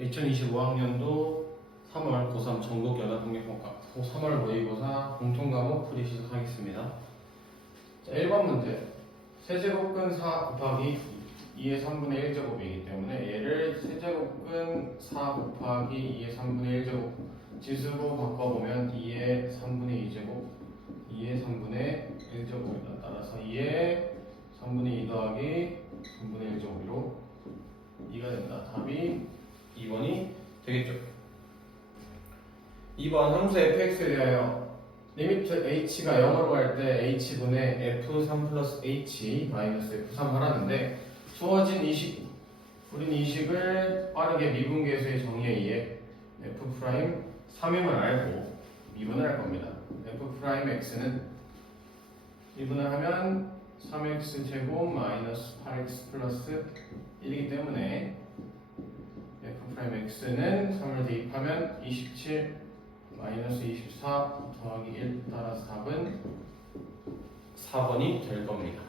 2025학년도 3월 고3 전국 연합국립국가 3월 모의고사 공통과목 풀이 시작하겠습니다. 자, 1번 문제. 세제곱근 4 곱하기 2의 3분의 1제곱이기 때문에 얘를 세제곱근 4 곱하기 2의 3분의 1제곱 지수로 바꿔보면 2의 3분의 2제곱 2의 3분의 1제곱이다. 따라서 2의 3분의 2 더하기 3분의 1제곱으로 2가 된다. 답이 2번이 되겠죠. 2번 함수 fx에 대하여 리미트 h가 0으로 갈 때 h분의 f3 플러스 h 마이너스 f3 하라는데 주어진 이식, 우린 이식을 빠르게 미분계수의 정의에 의해 f' 3임을 알고 미분을 할 겁니다. f'x는 미분을 하면 3x 제곱 마이너스 8x 플러스 1이기 때문에 f'x는 3을 대입하면 27 마이너스 24 더하기 1 따라서 답은 4번이 될 겁니다.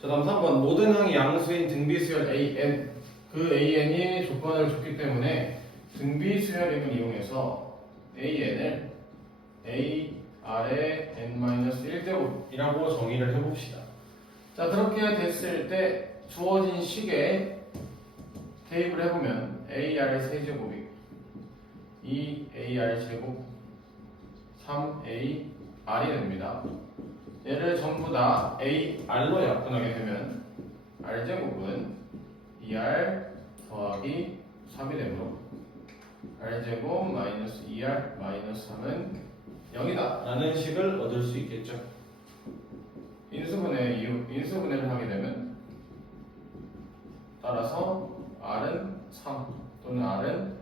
자, 다음 3번. 모든 항이 양수인 등비수열 an, 그 an이 조건을 줬기 때문에 등비수열임을 이용해서 an을 a 아래 n-1제곱이라고 정의를 해봅시다. 자, 그렇게 됐을 때 주어진 식에 대입을 해보면 AR 세제곱이 2AR 제곱 3AR이 됩니다. 얘를 전부 다 AR로 약분하게 되면 R제곱은 2R 더하기 3이 되므로 R제곱 마이너스 2R 마이너스 3은 0이다 라는 식을 얻을 수 있겠죠. 인수분해를 하게 되면 따라서 R은 3 또는 R은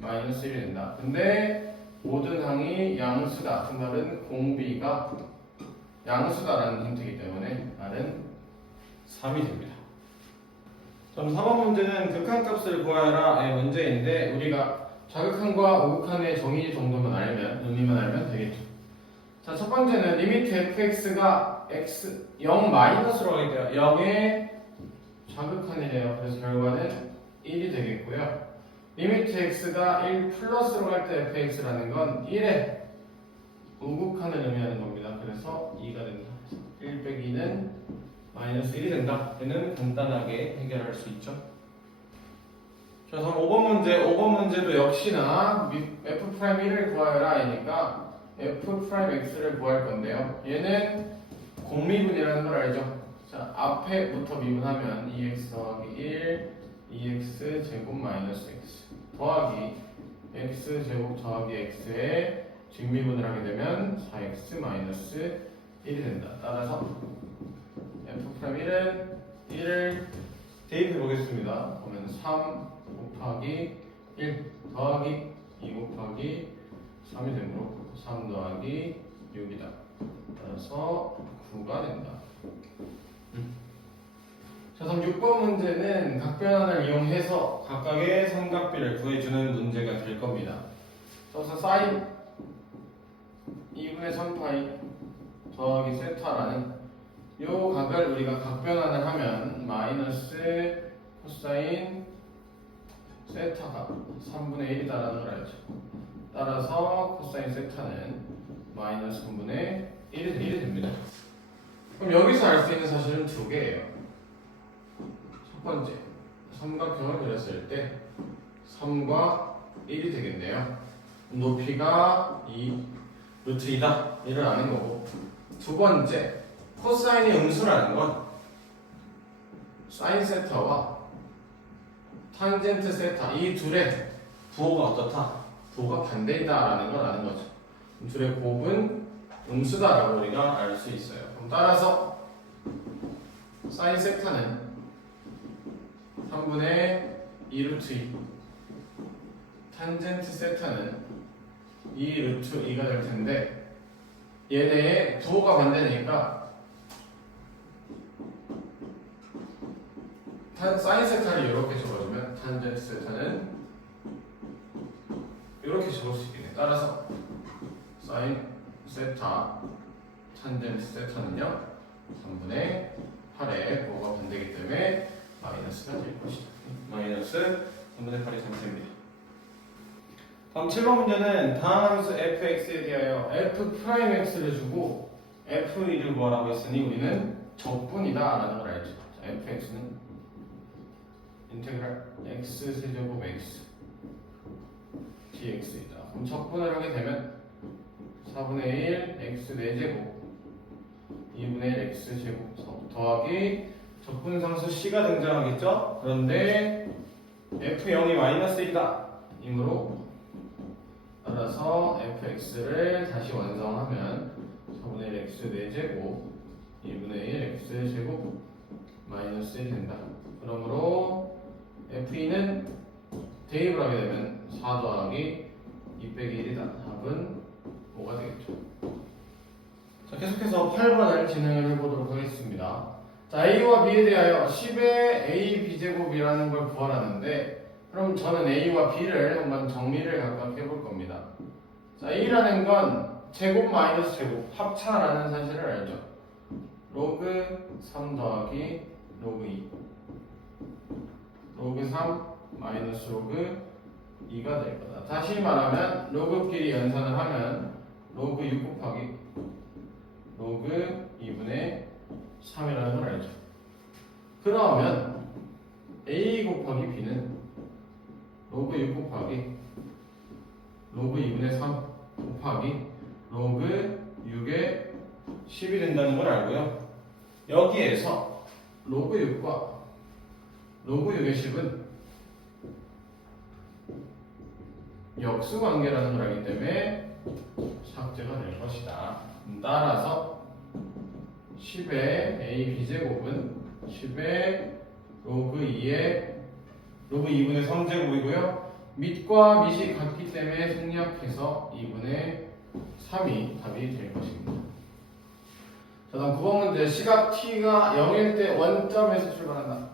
마이너스 1이 된다. 근데 모든 항이 양수다. 그 말은 공비가 양수다라는 힌트이기 때문에 R은 3이 됩니다. 그럼 4번 문제는 극한값을 구하라의 문제인데 우리가 좌극한과 우극한의 정의 정도만 알면, 의미만 알면 되겠죠. 자, 첫 번째는 리미트 fx가 x 0 마이너스로 하기 때문에 0의 좌극한이래요. 그래서 결과는 1이 되겠고요. 리미트 x가 1 플러스로 갈 때 fx라는 건 1의 우극한을 의미하는 겁니다. 그래서 2가 된다. 1 빼기 2는 마이너스 1이 된다. 얘는 간단하게 해결할 수 있죠. 자, 그럼 5번 문제. 5번 문제도 역시나 f'1을 구하여라 이니까 f'x를 구할 건데요. 얘는 공미분이라는 걸 알죠? 자, 앞에부터 미분하면 2x 더하기 1, 2x 제곱 마이너스 x 더하기 x 제곱 더하기 x에 직미분을 하게 되면 4x 마이너스 1이 된다. 따라서 f'1은 1을 대입해 보겠습니다. 그러면 3 곱하기 1 더하기 2 곱하기 3이 되므로 3 더하기 6이다. 따라서 9가 된다. 자, 그럼 6번 문제는 각변환을 이용해서 각각의 삼각비를 구해주는 문제가 될 겁니다. 그래서 사인 2분의 3파이 더하기 세타라는 이 각을 우리가 각변환을 하면 마이너스 코사인 세타가 3분의 1이다라는 걸 알죠. 따라서 코사인 세타는 마이너스 3분의 1이 됩니다. 그럼 여기서 알 수 있는 사실은 두 개예요. 첫 번째, 삼각형을 그렸을 때 3과 1이 되겠네요. 높이가 2 루트 2다. 이를 아는 거고. 두 번째, 코사인이 음수라는 건 사인 세타와 탄젠트 세타 이 둘의 부호가 어떻다? 부호가 반대이다라는 걸 아는 거죠. 둘의 곱은 음수다라고 우리가 알 수 있어요. 그럼 따라서 사인 세타는 3분의 2 루트 2 탄젠트 세타는 2 루트 2가 될 텐데 얘네의 부호가 반대니까 사인 세타를 이렇게 적어주면 탄젠트 세타는 이렇게 적을 수 있겠네. 따라서 사인 세타 탄젠트 세타는요 3분의 8의 부호가 반대이기 때문에 마이너스가 될 것이다. 마이너스 3분의 8이 전체입니다. 다음 7번 문제는 다음 함수 fx에 대하여 f'x를 주고 f1을 구하라고 했으니 우리는 적분이다 라는 걸 알죠. 자, fx는 인테그랄 x세제곱 x dx이다. 그럼 적분을 하게 되면 4분의 1 x 4제곱 2분의 1 x제곱 더하기 적분상수 c가 등장하겠죠? 그런데 f0이 마이너스 1이다 이므로 따라서 fx를 다시 완성하면 4분의 1 x 4제곱 2분의 1 x제곱 마이너스 1이 된다. 그러므로 f2는 대입을 하게 되면 4 더하기 2 빼기 1이다. 답은 5가 되겠죠. 자, 계속해서 8번을 진행을 해보도록 하겠습니다. 자, a와 b에 대하여 10의 a b제곱이라는 걸 구하라는데 그럼 저는 a와 b를 한번 정리를 각각 해볼 겁니다. 자, a라는 건 제곱 마이너스 제곱 합차라는 사실을 알죠. 로그 3 더하기 로그 2 로그 3 마이너스 로그 2가 될 거다. 다시 말하면 로그끼리 연산을 하면 로그 6 곱하기 로그 2분의 3이라는 걸 알죠. 그러면 a 곱하기 b는 로그 6 곱하기 로그 2분의 3 곱하기 로그 6의 10이 된다는 걸 알고요. 여기에서 로그 6과 로그 6의 10은 역수 관계라는 걸 알기 때문에 삭제가 될 것이다. 따라서 10의 a b제곱은 10의 로그 2의 로그 2분의 3제곱이고요. 밑과 밑이 같기 때문에 생략해서 2분의 3이 답이 될 것입니다. 자, 다음 9번 문제. 시각 t가 0일 때 원점에서 출발한다.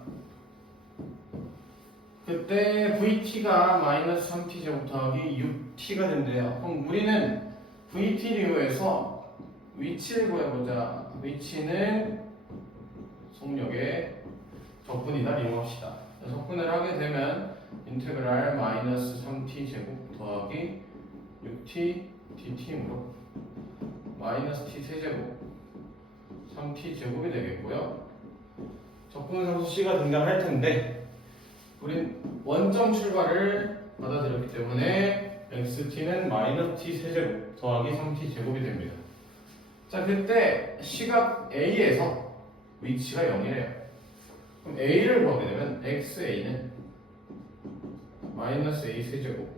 그때 vt가 마이너스 3t제곱 더하기 6t가 된대요. 그럼 우리는 vt를 이용해서 위치를 구해보자. 위치는 속력의 적분이다 이용합시다. 적분을 하게 되면 인테그랄 마이너스 3t제곱 더하기 6t dt이므로 마이너스 t 세제곱 3t제곱이 되겠고요. 적분상수 c가 등장할 텐데 우린 원점 출발을 받아들였기 때문에 xt는 마이너스 t 세제곱 더하기 3t제곱이 됩니다. 자, 그때 시각 A에서 위치가 0이래요. 그럼 A를 보게 되면 xA는 마이너스 A 세제곱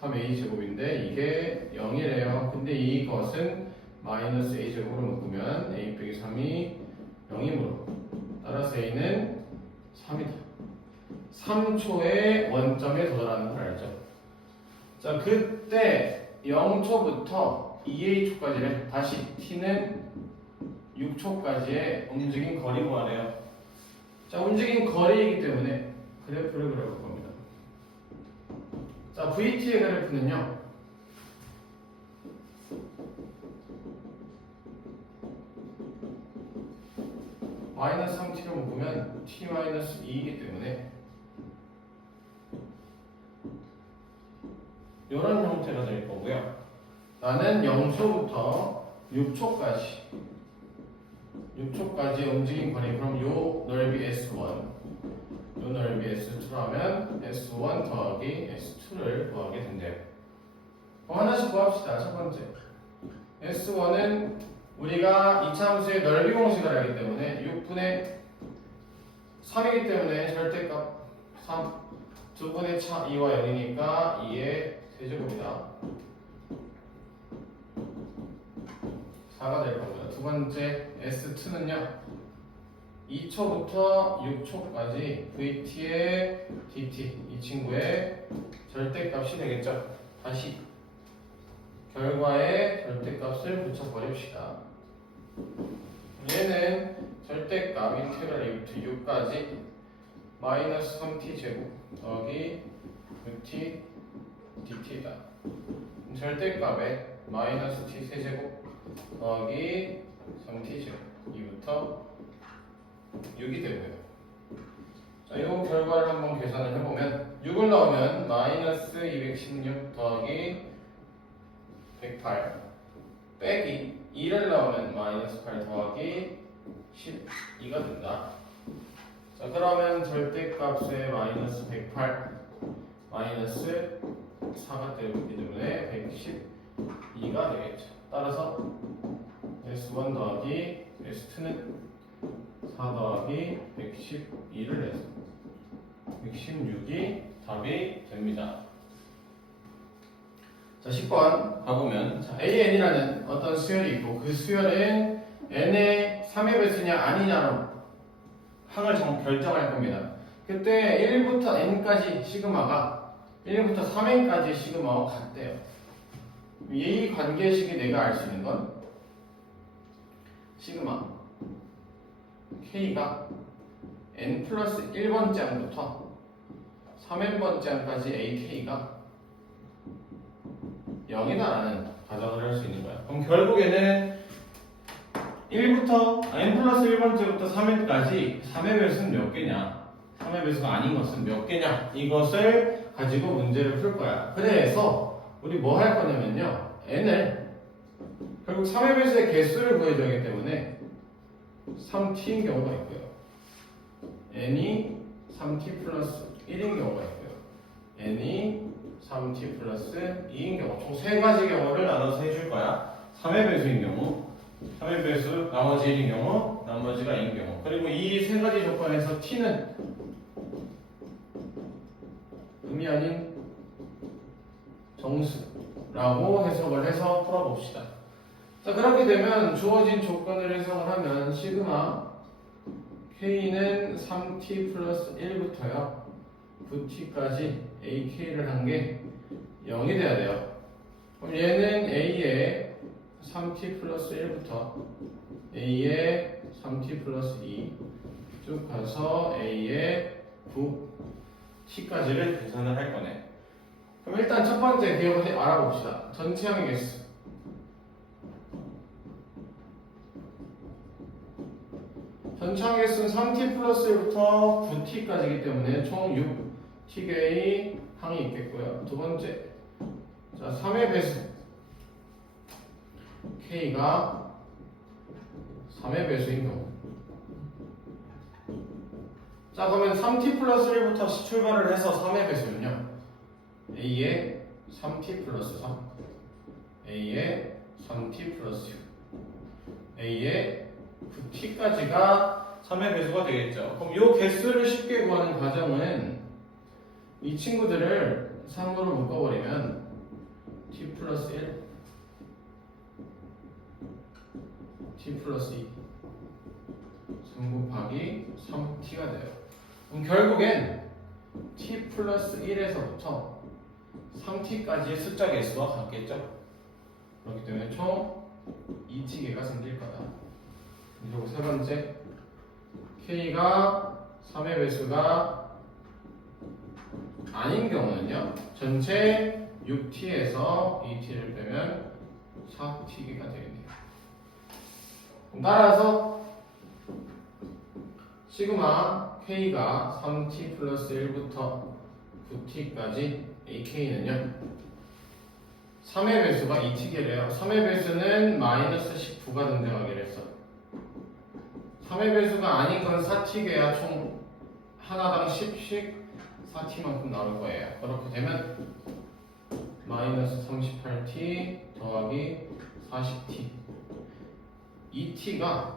3A 제곱인데 이게 0이래요. 근데 이것은 마이너스 A 제곱으로 묶으면 A 빼기 3이 0이므로 따라서 A는 3이다. 3초에 원점에 도달하는 걸 알죠. 자, 그때 0초부터 2a초까지를 다시 t는 6초까지의 움직인 거리 구하래요. 자, 움직인 거리이기 때문에 그래프를 그려볼 겁니다. 자, vt의 그래프는요. 마이너스 3t를 묶으면 t 마이너스 2이기 때문에 이런 형태가 될 거고요. 나는 0초부터 6초까지 움직인 거리. 그럼 요 넓이 S1, 요 넓이 S2로 하면 S1 더하기 S2를 구하게 된대요. 그럼 하나씩 구합시다. 첫 번째 S1은 우리가 이차함수의 넓이 공식을 알기 때문에 6분의 3이기 때문에 절대값 3, 두 분의 차 2와 0이니까 2의 세제곱이다. 4가 될 겁니다. 두 번째 S2는요 2초부터 6초까지 VT의 DT 이 친구의 절대값이 되겠죠. 다시 결과에 절대값을 붙여버립시다. 얘는 절대값 인테그랄 2부터 6까지 마이너스 3t 제곱 더하기 6t dt다. 절대값에 마이너스 t 세제곱 더하기 3t 제곱 2부터 6이 되고요. 자, 이 결과를 한번 계산을 해보면 넣으면 마이너스 216 더하기 108 빼기 2를 넣으면 마이너스 8 더하기 12가 된다. 자, 그러면 절대값의 마이너스 108 마이너스 4가 되기 때문에 112가 되겠죠. 따라서 S1 더하기 S2는 4 더하기 112를 해서 116이 답이 됩니다. 자, 10번 가보면 자, AN이라는 어떤 수열이 있고 그 수열은 N의 3의 배수냐 아니냐로 항을 결정할 겁니다. 그때 1부터 N까지 시그마가 1부터 3N까지 시그마와 같대요. 이 관계식이 내가 알 수 있는 건 시그마 K가 N 플러스 1번째 항부터 3N번째 항까지 AK가 0이다라는 가정을 할 수 있는 거야. 그럼 결국에는 1부터 N 플러스 1번째부터 3N까지 3의 배수는 몇 개냐? 3의 배수가 아닌 것은 몇 개냐? 이것을 가지고 문제를 풀 거야. 그래서 우리 뭐 할 거냐면요. N을 결국 3의 배수의 개수를 구해줘야 하기 때문에 3t인 경우가 있고요. N이 3t 플러스 1인 경우가 있고요. N이 3t 플러스 2인 경우 총 3가지 경우를 나눠서 해줄 거야. 3의 배수인 경우 3의 배수 나머지 1인 경우 나머지가 2인 경우 그리고 이 3가지 조건에서 t는 음이 아닌 정수라고 해석을 해서 풀어봅시다. 자, 그렇게 되면 주어진 조건을 해석을 하면 시그마 K는 3t 플러스 1부터요 9t까지 AK를 한 게 0이 돼야 돼요. 그럼 얘는 A의 3t 플러스 1부터 A의 3t 플러스 2 쭉 가서 A의 9t까지를 계산을 할 거네. 그럼 일단 첫 번째 기억을 알아봅시다. 전체항의 개수. 전체항의 개수는 3t 플러스 1부터 9t까지이기 때문에 총 6t개의 항이 있겠고요. 두 번째, 자 3의 배수 K가 3의 배수인 경우. 자, 그러면 3t 플러스 1부터 출발을 해서 3의 배수는요. A의 3t 플러스 3, A의 3t 플러스 6, A의 9t까지가 3의 배수가 되겠죠. 그럼 이 개수를 쉽게 구하는 과정은 이 친구들을 3으로 묶어버리면 t 플러스 1, t 플러스 2, 3 곱하기 3t가 돼요. 그럼 결국엔 t 플러스 1에서부터 3t까지의 숫자 개수와 같겠죠? 그렇기 때문에 총 2t개가 생길 거다. 그리고 세 번째, K가 3의 배수가 아닌 경우는요, 전체 6t에서 2t를 빼면 4t개가 되겠네요. 따라서 시그마 K가 3t 플러스 1부터 9t까지 AK는요 3의 배수가 2t개래요. 3의 배수는 마이너스 19가 등장하기로 했어. 3의 배수가 아닌 건 4t개야. 총 하나당 10씩 4t만큼 나올 거예요. 그렇게 되면 마이너스 38t 더하기 40t 2t가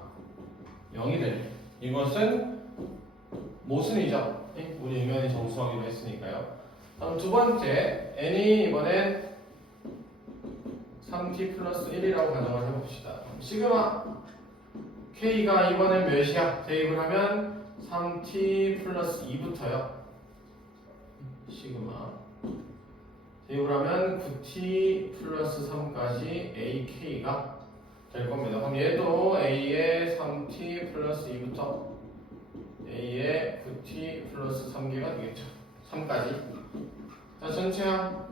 0이 되죠. 이것은 모순이죠. 우리 인간이 정수하기로 했으니까요. 다음 두 번째, n이 이번엔 3t 플러스 1이라고 가정을 해봅시다. 시그마 k가 이번엔 몇이야? 대입을 하면 3t 플러스 2부터요. 시그마 대입을 하면 9t 플러스 3까지 ak가 될 겁니다. 그럼 얘도 a의 3t 플러스 2부터 a의 9t 플러스 3개가 되겠죠. 3까지. 자, 전체항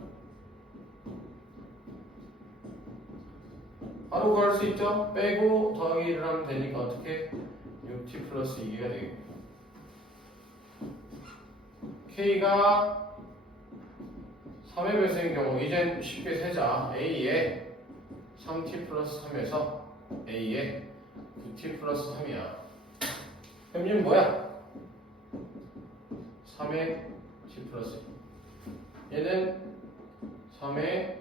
바로 구할 수 있죠? 빼고 더하기를 하면 되니까 어떻게? 6t 플러스 2개가 되겠고 K가 3의 배수인 경우 이젠 쉽게 세자. a에 3t 플러스 3에서 a에 9t 플러스 3이야. 그럼 얘는 뭐야? 3의 t 플러스 1. 얘는 3의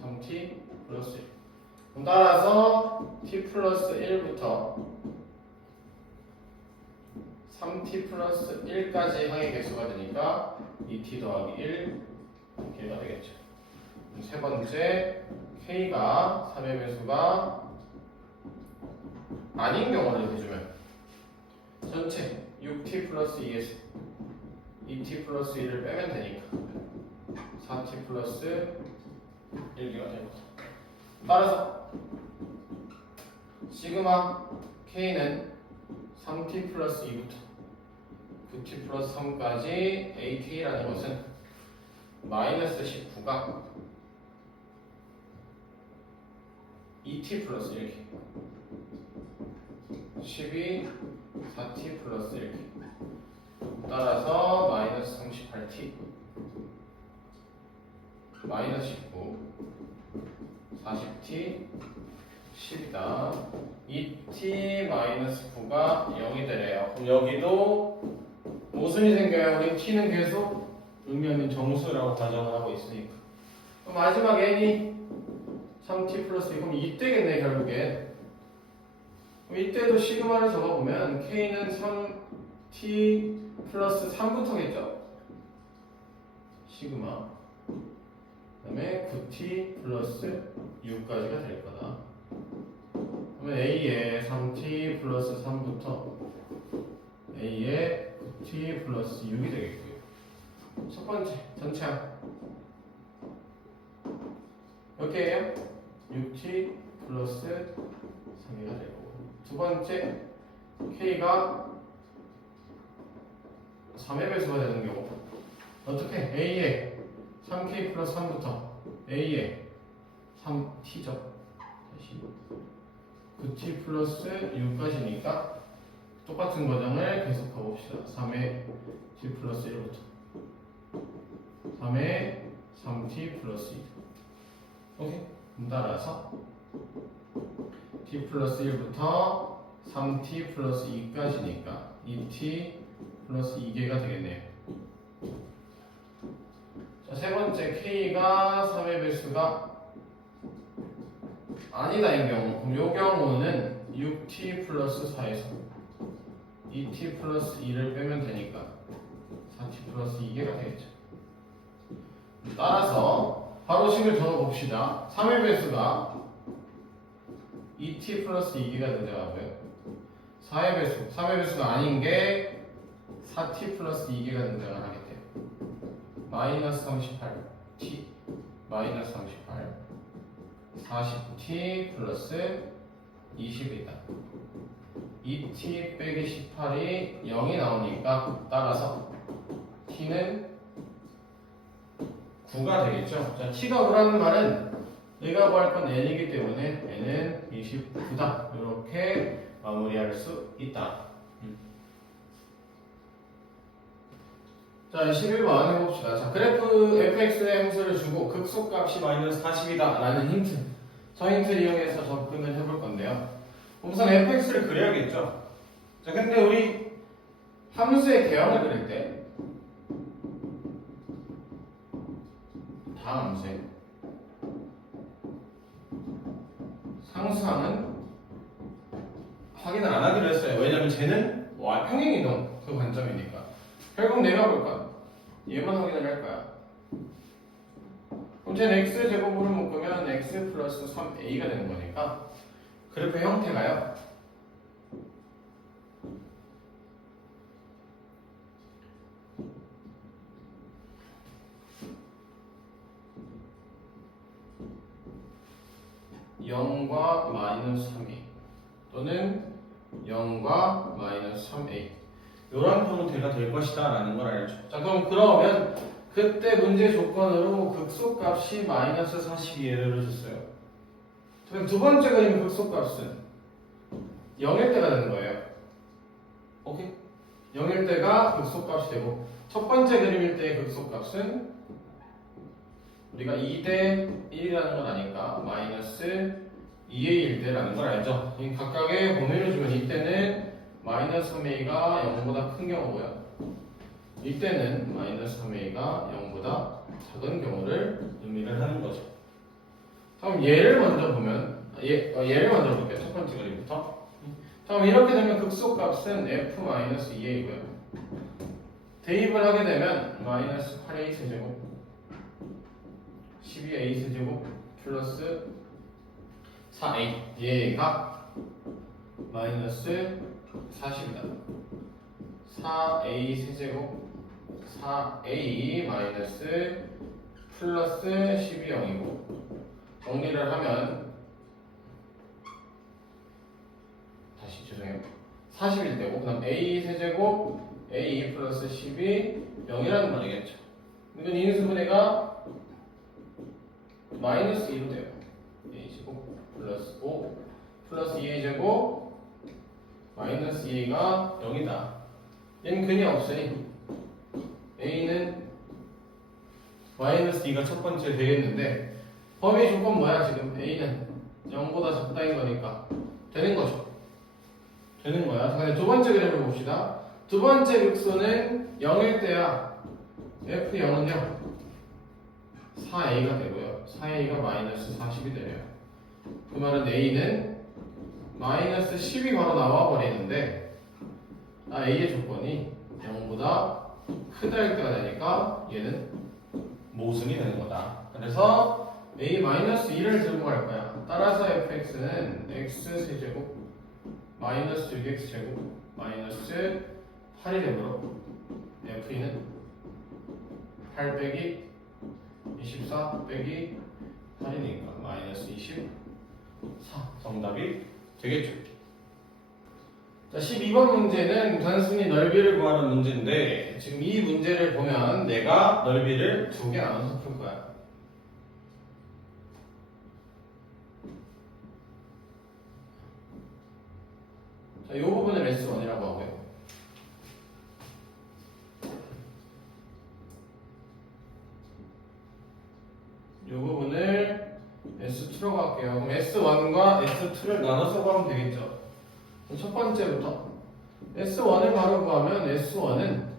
3t 플러스 1. 그럼 따라서 t 플러스 1부터 3t 플러스 1까지 항의 개수가 되니까 2t 더하기 1 이렇게가 되겠죠. 세 번째, k가 3의 배수가 아닌 경우를 해주면 전체 6t 플러스 2에서 2t 플러스 1을 빼면 되니까 4t 플러스 1개가 됩니다. 따라서 시그마 k는 3t 플러스 2부터 9t 플러스 3까지 ak라는 것은 마이너스 19가 2t 플러스 1개 12 4t 플러스 1개 따라서 마이너스 38t 마이너스 19 40t 10이다 2t 마이너스 9가 0이 되래요. 그럼 여기도 모순이 생겨요. 우리 t는 계속 의미 없는 정수라고 가정을 하고 있으니까. 그럼 마지막 n이 3t 플러스 2 그럼 이때겠네 결국엔. 그럼 이때도 시그마를 적어보면 k는 3t 플러스 3부터겠죠. 시그마 그 다음에 9t 플러스 6까지가 될 거다. 그러면 a에 3t 플러스 3부터 a에 9t 플러스 6이 되겠고요. 첫 번째 전체항 몇 개예요? 6t 플러스 3개가 되고 두 번째 k가 3의 배수가 되는 경우 어떻게? a에 3k 플러스 3부터 a에 3t죠. 9t 플러스 6까지니까 똑같은 과정을 계속 가봅시다. 3의 t 플러스 1부터 3의 3t 플러스 2 오케이? 따라서 t 플러스 1부터 3t 플러스 2까지니까 2t 플러스 2개가 되겠네요. 자, 세 번째 k가 3의 배수가 아니다인 경우 그럼 요 경우는 6t 플러스 4에서 2t 플러스 2를 빼면 되니까 4t 플러스 2개가 되겠죠. 따라서 바로 식을 적어봅시다. 3의 배수가 2t 플러스 2개가 된다고요. 4의 배수, 3의 배수가 아닌 게 4t 플러스 2개가 된다고 하겠대요. 마이너스 38t 마이너스 38 40t 플러스 20이다. 2t 빼기 18이 0이 나오니까 따라서 t는 9가 되겠죠. 자, t가 9라는 말은 내가 구할 건 n이기 때문에 n은 29다. 이렇게 마무리할 수 있다. 자, 11번 해봅시다. 자, 그래프 fx의 함수를 주고 극소값이 마이너스 40이다 라는 힌트. 저 힌트를 이용해서 접근을 해볼 건데요. 우선 fx를 그려야겠죠. 자, 근데 우리 함수의 개형을 그릴 때 다음 함수에 상수항은 확인을 안 하기로 했어요. 왜냐면 쟤는 평행이동 그 관점이니까. 결국 내가 볼 건 얘만 확인을 할 거야. 그럼 쟤는 x 제곱으로 묶으면 x 플러스 3a가 되는 거니까 그래프 형태가요. (0과 마이너스 3a) 또는 (0과 마이너스 3a) 이런 형태가 될 것이다 라는 걸 알죠. 자, 그러면 그때 문제 조건으로 극소값이 마이너스 42를 줬어요. 그럼 두 번째 그림 극소값은 0일 때가 되는 거예요. 오케이? 0일 때가 극소값이 되고 첫 번째 그림일 때의 극소값은 우리가 2대 1이라는 걸 아니까 마이너스 2의 1대라는 걸 알죠? 이 각각의 범위를 주면 이때는 마이너스 3a가 0보다 큰 경우고요. 이때는 마이너스 3a가 0보다 작은 경우를 의미를 하는 거죠. 그럼 얘를 먼저 보면 얘를 먼저 볼게요. 첫 번째 그림부터. 그럼 이렇게 되면 극소값은 f-2a고요. 대입을 하게 되면 마이너스 8a 세제곱 12a 세제곱 플러스 4a 얘가 마이너스 40이다. 4a 세제곱 4a 마이너스 플러스 12영이고 정리를 하면 다시 죄송해요. 40일 되고 그 다음 a 세제곱 a 플러스 10이 0이라는 말이겠죠. 이건 인수분해가 마이너스 2로 돼요. a 제곱 플러스 5 플러스 2a 제곱 마이너스 2가 0이다. 얘는 근이 없으니 a는 마이너스 2가 첫 번째 되겠는데 범위 조건 뭐야 지금? a는 0보다 작다인 거니까 되는 거죠. 되는 거야. 그럼 두 번째 그림을 봅시다. 두 번째 극소는 0일 때야 f0은요 4a가 되고요. 4a가 마이너스 40이 되네요. 그 말은 a는 마이너스 10이 바로 나와 버리는데 a의 조건이 0보다 크다일 때가 되니까 얘는 모순이 되는 거다. 그래서 a-2를 들고 갈 거야. 따라서 fx는 x 세제곱 마이너스 6x 제곱 마이너스 8이 되므로 f2는 8 빼기 24 빼기 8이니까 마이너스 24 정답이 되겠죠. 자, 12번 문제는 단순히 넓이를 구하는 문제인데 지금 이 문제를 보면 내가 넓이를 두 개 나눠서 풀 거야. 자, 이 부분을 S1이라고 하고요. 이 부분을 S2라고 할게요. 그럼 S1과 S2를 나눠서 구하면 되겠죠. 첫 번째부터 S1을 바로 구하면 S1은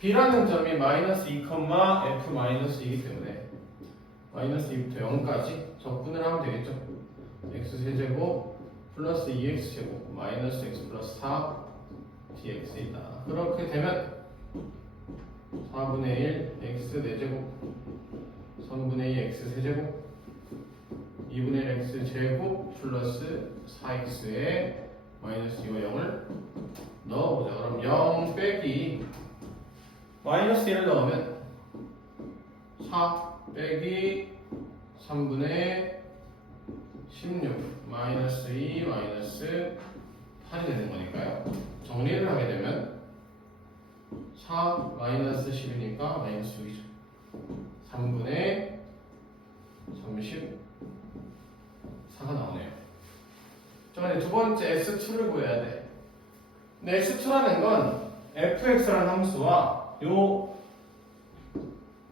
B라는 점이 마이너스 2, F 마이너스 2이기 때문에 마이너스 2부터 0까지 적분을 하면 되겠죠. X 세제곱 플러스 2X 제곱 마이너스 X 플러스 4 dx이다. 그렇게 되면 4분의 1 X 4제곱 3분의 2 X 세제곱 2분의 1 X 제곱 플러스 4X에 마이너스 2와 0을 넣어보자. 그럼 0 빼기 마이너스 1을 넣으면 4 빼기 3분의 16 마이너스 2 마이너스 8이 되는 거니까요. 정리를 하게 되면 4 마이너스 10이니까 마이너스 6이죠. 3분의 34가 나오네요. 자, 이제 두 번째 S2를 구해야 돼. 근데 S2라는 건 fx라는 함수와 요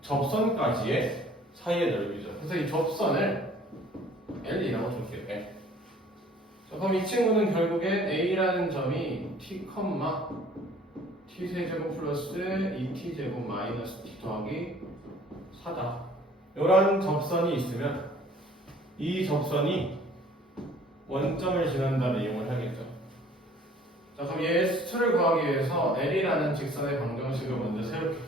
접선까지의 사이의 넓이죠. 그래서 이 접선을 L이라고 줄게요. L. 자, 그럼 이 친구는 결국엔 A라는 점이 t, t 세제곱 플러스 2t 제곱 마이너스 t 더하기 4다. 이런 접선이 있으면 이 접선이 원점을 지난다는 이용을 하겠죠. 자, 그럼 얘 수를 구하기 위해서 L이라는 직선의 방정식을 먼저 세울게요.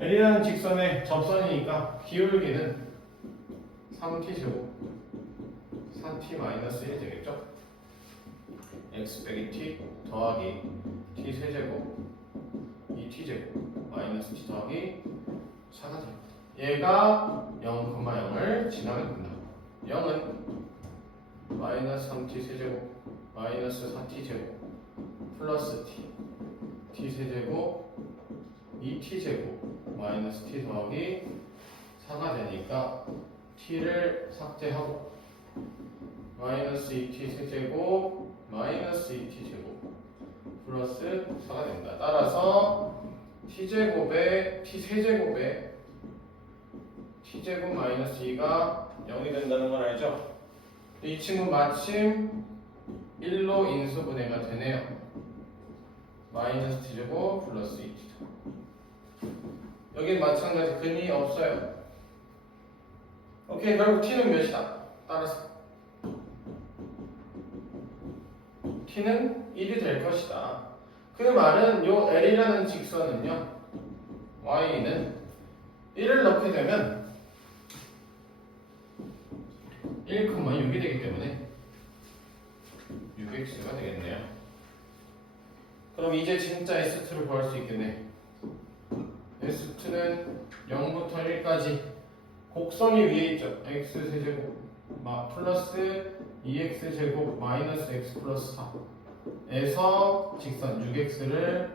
L이라는 직선의 접선이니까 기울기는 3t제곱 4t-1이 되겠죠? x 빼기 t 더하기 t 세제곱 2t제곱 마이너스 t 더하기 4가 됩니다. 얘가 0, 0을 지나게 된다. 0은 마이너스 3t 세제곱 마이너스 4t 제곱 플러스 t 세제곱 2t 제곱 마이너스 t 더하기 4가 되니까 t를 삭제하고 마이너스 2t 세제곱 마이너스 2t 제곱 플러스 4가 됩니다. 따라서 t 세제곱에 t제곱 마이너스 2가 0이 된다는 걸 알죠? 이 친구 마침 1로 인수분해가 되네요. 마이너스 t제곱 플러스 2t죠. 여긴 마찬가지 근이 없어요. 오케이, 결국 t는 몇이다? 따라서 t는 1이 될 것이다. 그 말은 요 L이라는 직선은요, Y는 1을 넣게 되면 1,6이 되기 때문에 6x가 되겠네요. 그럼 이제 진짜 S2를 구할 수 있겠네. S2는 0부터 1까지 곡선이 위에 있죠. x세제곱 플러스 2x제곱 마이너스 x 플러스 4에서 직선 6x를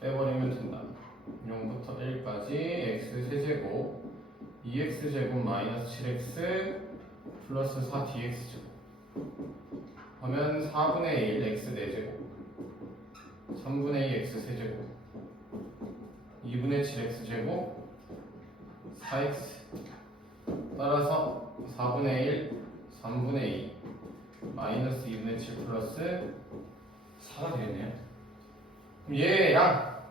빼버리면 된다. 0부터 1까지 x세제곱 2x제곱 마이너스 7x 플러스 4dx제곱 하면 4분의 1 x 4제곱 3분의 2 x 세제곱 2분의 7 x제곱 4x 따라서 4분의 1 3분의 2 마이너스 2분의 7 플러스 4가 되겠네요. 그럼 얘랑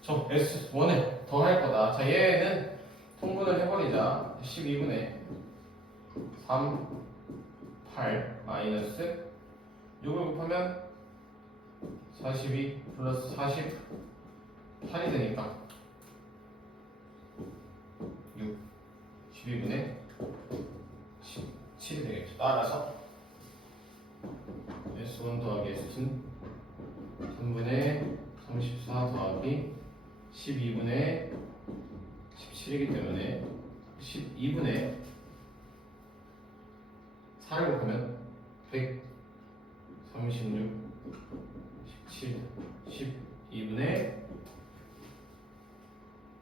저 S1을 더 할 거다. 자, 얘는 통분을 해버리자. 12분의 3 8 마이너스 6을 곱하면 42 플러스 48이 되니까 6 12분의 17이 되겠죠. 따라서 S1 더하기 S2는 3분의 34 더하기 12분의 17이기 때문에 12분의 4를 곱하면 136 17 12분의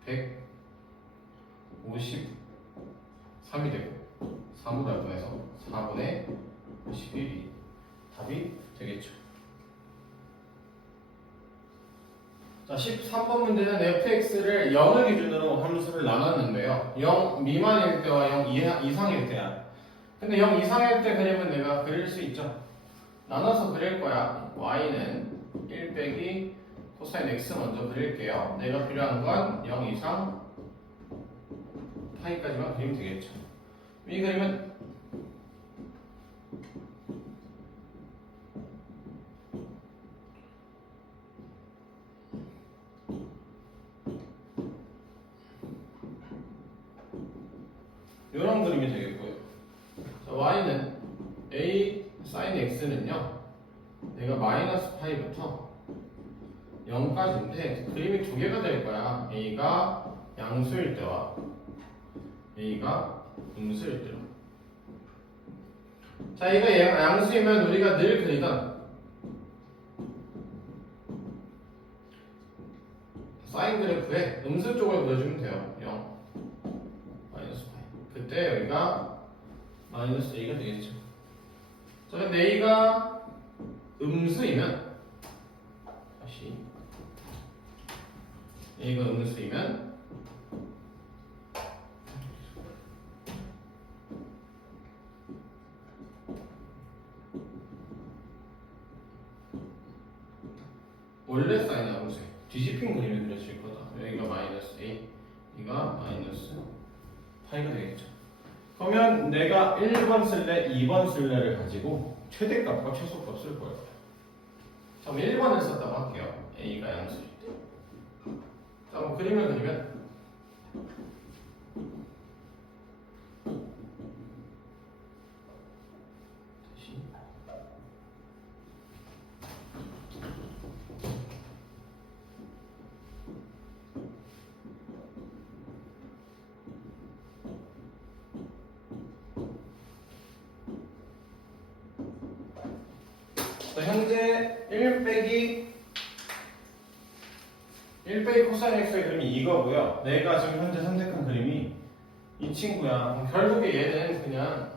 153이 되고 3으로 할 뻔해서 4분의 11이 답이 되겠죠. 자, 13번 문제는 fx를 0을 기준으로 함수를 나눴는데요. 0 미만일 때와 0 이상일 때야. 근데 0 이상일 때 그림은 내가 그릴 수 있죠. 나눠서 그릴 거야. y는 1 빼기 코사인 x 먼저 그릴게요. 내가 필요한 건 0 이상 파이까지만 그리면 되겠죠. 이 그림은 이런 그림이 되겠고요. 자, y는 a sin x는요, 내가 마이너스 파이부터 0까지인데 그림이 두 개가 될 거야. a가 양수일 때와 a가 음수일 때로. 자, 이거 양수이면 우리가 늘 그리던 사인 그래프의 음수 쪽을 그려주면 돼요. 0 마이너스 파이. 그때 여기가 마이너스 a가 되겠죠. 자, 근데 a가 음수이면 다시 a가 음수이면 원래 사인이 음수에 뒤집힌 그림이 그려질 거다. 여기가 마이너스 a, 여기가 마이너스 파이가 되겠죠. 그러면 내가 1번 쓸래, 2번 쓸래를 가지고 최대값과 최소값 쓸 거예요. 그럼 1번을 썼다고 할게요. a가 양수일 때. 자, 뭐 그림을 그리면 다시 자, 현재 1 빼기 코사인 x의 그림이 이거고요. 내가 지금 현재 선택한 그림이 이 친구야. 결국에 얘는 그냥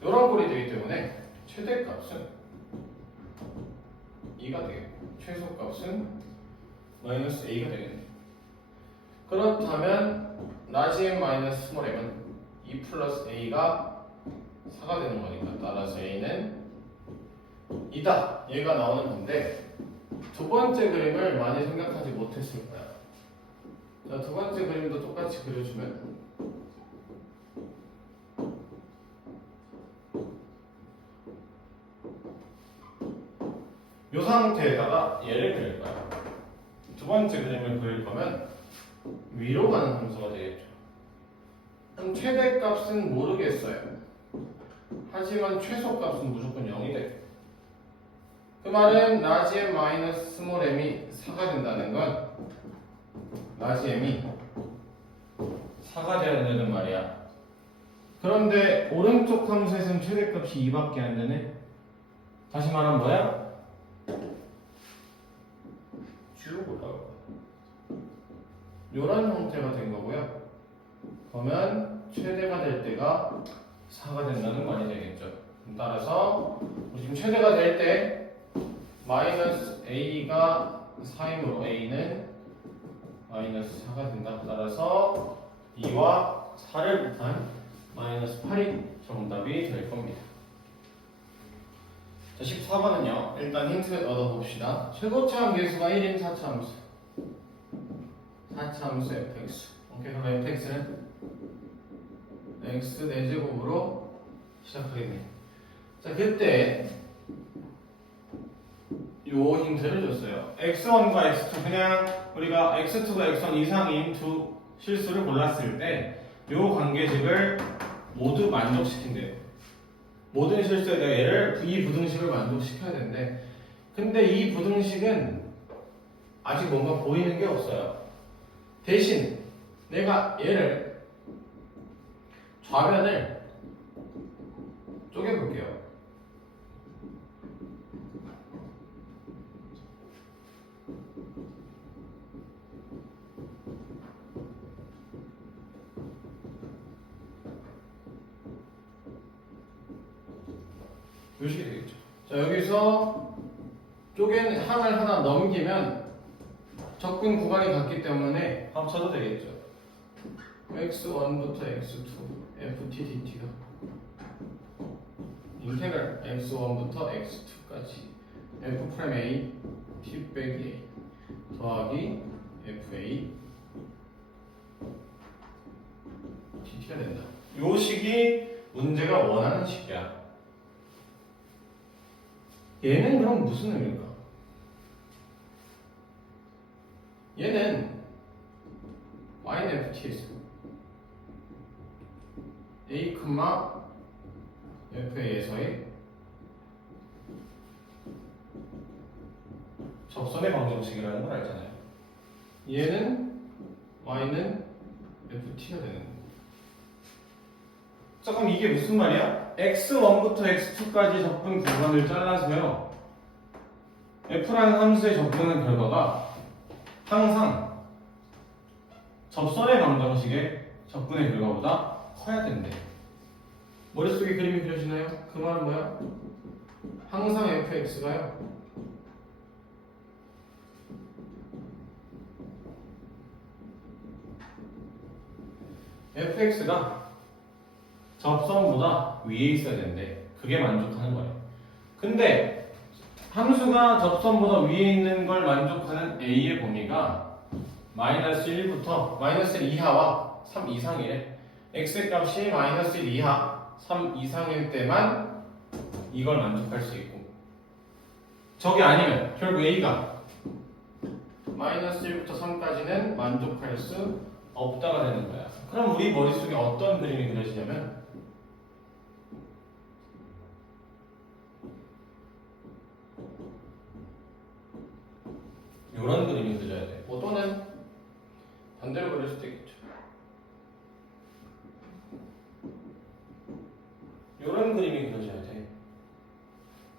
이런 꼴이 되기 때문에 최대값은 2가 되겠고 최소값은 마이너스 a가 되겠네. 그렇다면 라지 m 마이너스 스몰 m은 2 플러스 a가 4가 되는 거니까 따라서 a는 2다. 얘가 나오는 건데 두 번째 그림을 많이 생각하지 못했을 거야. 자, 두 번째 그림도 똑같이 그려주면 이 상태에다가 얘를 그릴 거야. 두 번째 그림을 그릴 거면 위로 가는 함수가 되겠죠. 그럼 최대값은 모르겠어요. 하지만 최소값은 무조건 0이 돼. 그 말은 라지 m 마이너스 스몰 m이 4가 된다는 건 라지 m이 4가 되어야 된다는 말이야. 그런데 오른쪽 함수에서는 최대값이 2밖에 안 되네. 다시 말하면 뭐야? 쭉 올라가. 요런 형태가 된 거고요. 그러면 최대가 될 때가 4가 된다는 말이 되겠죠. 따라서 우리 지금 최대가 될 때 마이너스 a가 4이므로 a는 마이너스 4가 된다. 따라서 2와 4를 곱한 마이너스 8이 정답이 될 겁니다. 자, 14번은요. 일단 힌트 얻어봅시다. 최고차함 계수가 1인 4차함수. 4차함수 fx. 오케이, 그럼 fx는 x 4제곱으로 시작하겠네요. 자, 그때 요 힌트를 줬어요. x1과 x2 그냥 우리가 x2가 x1 이상인 두 실수를 골랐을 때 요 관계식을 모두 만족시킨대요. 모든 실수에 내가 얘를 이 부등식을 만족시켜야 되는데 근데 이 부등식은 아직 뭔가 보이는 게 없어요. 대신 내가 얘를 좌변을 쪼개볼게요. 요식이 되겠죠. 자, 여기서 쪼갠 항을 하나 넘기면 적분 구간이 같기 때문에 합쳐도 되겠죠. x1부터 x2 ft dt가 인테그랄 x1부터 x2까지 f'A t 빼기 a 더하기 fa dt가 된다. 요 식이 문제가 원하는 식이야. 얘는 그럼 무슨 의미일까? 얘는 yft에서 a, fa에서의 접선의 방정식이라는 걸 알잖아요. 얘는 y는 ft가 되는 거예요. 자, 그럼 이게 무슨 말이야? x1부터 x2까지 접근 구간을 잘라서요. f라는 함수의 접근하는 결과가 항상 접선의 방정식의 접근의 결과보다 커야 된대. 머릿속에 그림이 그려지나요? 그 말은 뭐야? 항상 fx가요. fx가 접선보다 위에 있어야 되는데 그게 만족하는 거예요. 근데 함수가 접선보다 위에 있는 걸 만족하는 a의 범위가 마이너스 1부터 마이너스 1 이하와 3 이상이래. x의 값이 마이너스 1 이하 3 이상일 때만 이걸 만족할 수 있고 저게 아니면 결국 a가 마이너스 1부터 3까지는 만족할 수 없다가 되는 거야. 그럼 우리 머릿속에 어떤 그림이 그려지냐면 이런 그림이 그려야 돼. 뭐 또는 반대로 그릴 수도 있겠죠. 이런 그림이 그려져야 돼.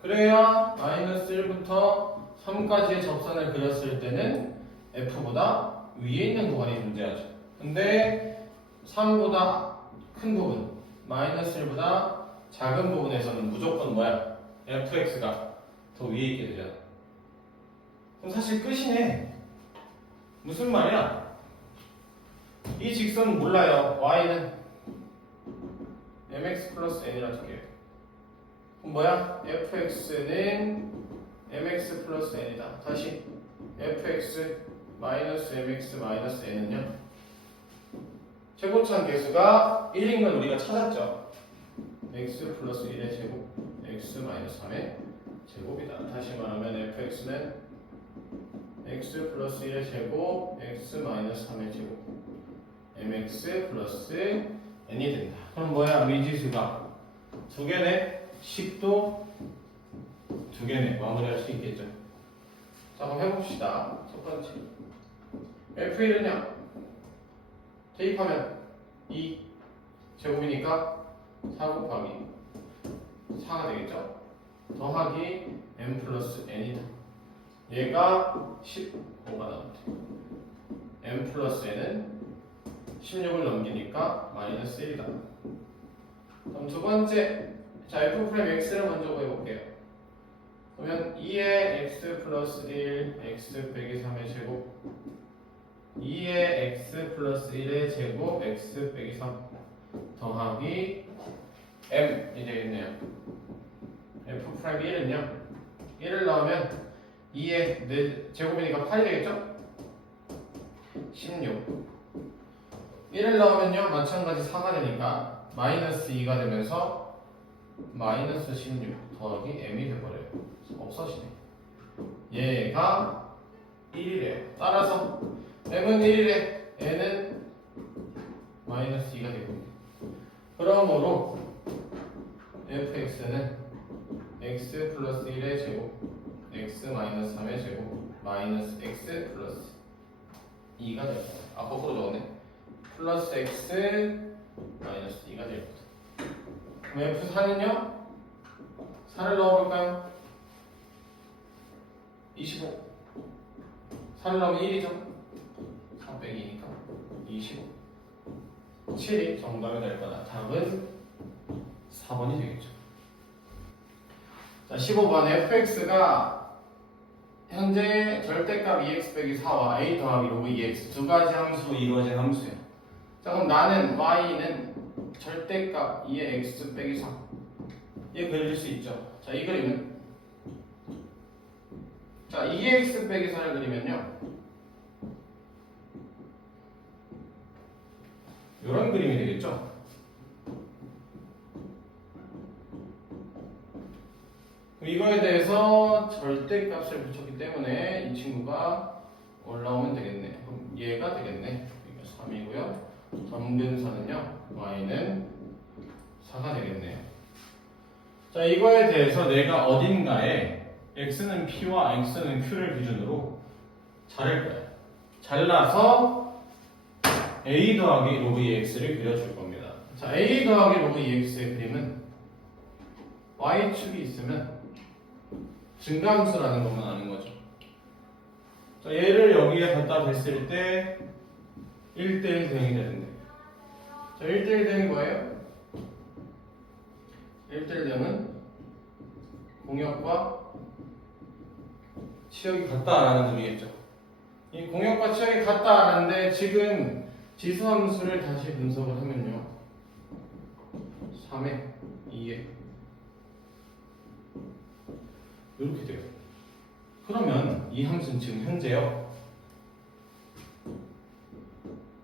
그래야 마이너스 1부터 3까지의 접선을 그렸을 때는 f보다 위에 있는 구간이 존재하죠. 근데 3보다 큰 부분, 마이너스 1보다 작은 부분에서는 무조건 뭐야? fx가 더 위에 있게 되잖아. 그럼 사실 끝이네. 무슨 말이야? 이 직선은 몰라요. y는 mx 플러스 n이라 적혀요. 그럼 뭐야? fx는 mx 플러스 n이다. 다시 fx 마이너스 mx 마이너스 n은요? 최고차원 계수가 1인 건 우리가 찾았죠. x 플러스 1의 제곱 x 마이너스 3의 제곱이다. 다시 말하면 fx는 x 플러스 1의 제곱 x 마이너스 3의 제곱 mx 플러스 n이 된다. 그럼 뭐야? 미지수가 두 개네. 식도 두 개네. 마무리할 수 있겠죠. 자, 한번 해봅시다. 첫 번째 f1은요 대입하면 2 제곱이니까 4 곱하기 4가 되겠죠. 더하기 m 플러스 n이다. 얘가 15가 나온대. m 플러스 n은 16을 넘기니까 마이너스 1이다. 그럼 두 번째, 자 f 프라임 x를 먼저 구해볼게요. 그러면 2의 x 플러스 1 x 빼기 3의 제곱 2의 x 플러스 1의 제곱 x 빼기 3 더하기 m이 되겠네요. f 프라임 1은요 1을 넣으면 2의 4 제곱이니까 8이 되겠죠? 16 1을 넣으면요 마찬가지 4가 되니까 마이너스 2가 되면서 마이너스 16 더하기 m이 돼버려요. 없어지네. 얘가 1이래요. 따라서 m은 1이래, n은 마이너스 2가 되고. 그러므로 fx는 x 플러스 1의 제곱 x 마이너스 3의 제곱 마이너스 x 플러스 2가 될 거다. 아 거꾸로 적었네. 플러스 x 마이너스 2가 될 거다. 그럼 f4는요 4를 넣어볼까요? 25 4를 넣으면 1이죠. 4 빼기 2니까 25 7이 정답이 될 거다. 답은 4번이 되겠죠. 자 15번 fx가 현재 절대값 2x 빼기 4와 a 더하기 로그 2x 두 가지 함수로 이루어진 함수예요. 자 그럼 나는 y는 절대값 2의 x 빼기 3 얘 그릴 수 있죠. 자 이 그림은 자 2x 빼기 4를 그리면요 이런 그림이 되겠죠. 이거에 대해서 절대값을 붙였기 때문에 이 친구가 올라오면 되겠네. 그럼 얘가 되겠네. 이거 3이고요. 점근선은요 y는 4가 되겠네요. 자 이거에 대해서 내가 어딘가에 x는 p와 x는 q를 기준으로 자를 거야. 잘라서 a 더하기 로그 2x를 그려줄 겁니다. 자 a 더하기 로그 2x의 그림은 y축이 있으면 증가함수라는 것만 아는 거죠. 자, 얘를 여기에 갖다 댔을 때 1대1 대응이 되는데 자, 1대1 대응이 뭐예요? 1대1 대응은 공역과 치역이 같다라는 의미겠죠. 이 공역과 치역이 같다라는데 지금 지수함수를 다시 분석을 하면요 3에 2에 이렇게 돼요. 그러면 이 함수는 지금 현재요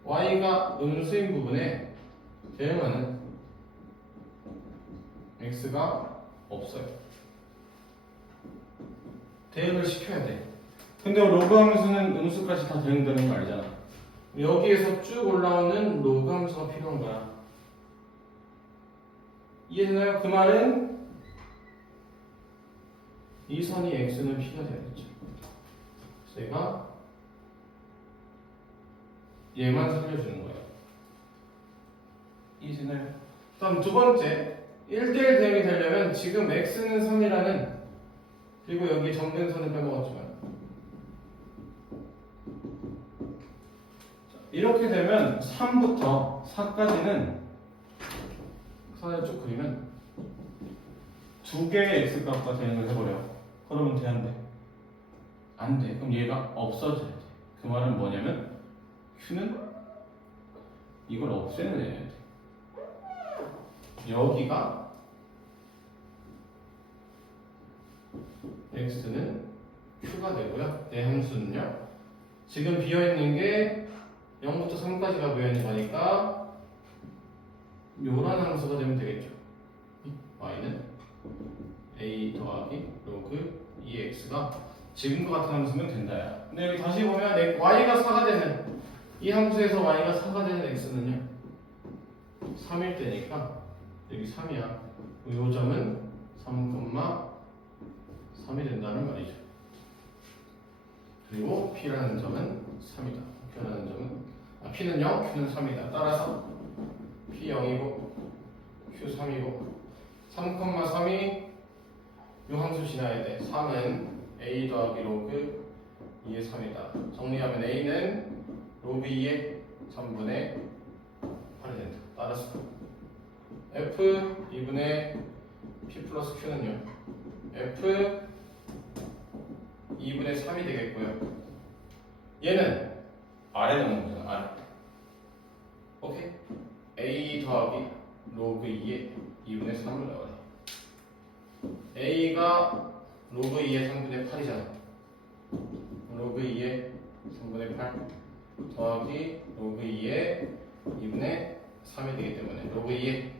y가 음수인 부분에 대응하는 x가 없어요. 대응을 시켜야 돼. 근데 로그 함수는 음수까지 다 대응되는 거 알잖아. 여기에서 쭉 올라오는 로그 함수가 필요한 거야. 이해되나요? 그 말은 이 선이 x는 p가 되겠죠. 그래서 얘가 얘만 살려주는 거예요. 이해되나요? 다음 두 번째 1대1 대응이 되려면 지금 x는 선이라는 그리고 여기 점근선을 빼먹었지만 이렇게 되면 3부터 4까지는 선을 쭉 그리면 두 개의 x값과 대응을 해버려. 그러면 돼, 안 돼? 안 돼. 그럼 얘가 없어져야 돼. 그 말은 뭐냐면 q는 이걸 없애는 애야 돼. 여기가 x는 q가 되고요. 내 함수는요. 지금 비어있는 게 0부터 3까지가 비어있는 거니까 요런 함수가 되면 되겠죠. y는 a 더하기 로그 2x가 지금과 같은 함수면 된다야. 근데 여기 다시 보면 y가 4가 되는 이 함수에서 y가 4가 되는 x는요 3일 때니까 여기 3이야. 요 점은 3,3이 된다는 말이죠. 그리고 p라는 점은 3이다. p라는 점은 p는 0, q는 3이다. 따라서 p 0이고 q 3이고 3,3이 요 함수 지나야 돼. 3은 a 더하기 로그 2의 3이다. 정리하면 a는 로그 2의 3분의 8이 된다. 따라서 f 2분의 p 플러스 q는요 f 2분의 3이 되겠고요. 얘는 아래 넣는 거잖아. 아래. 오케이? a 더하기 로그 2의 2분의 3을 넣어야 돼. a가 로그 2의 3분의 8이잖아. 로그 2의 3분의 8 더하기 로그 2의 2분의 3이 되기 때문에 로그 2의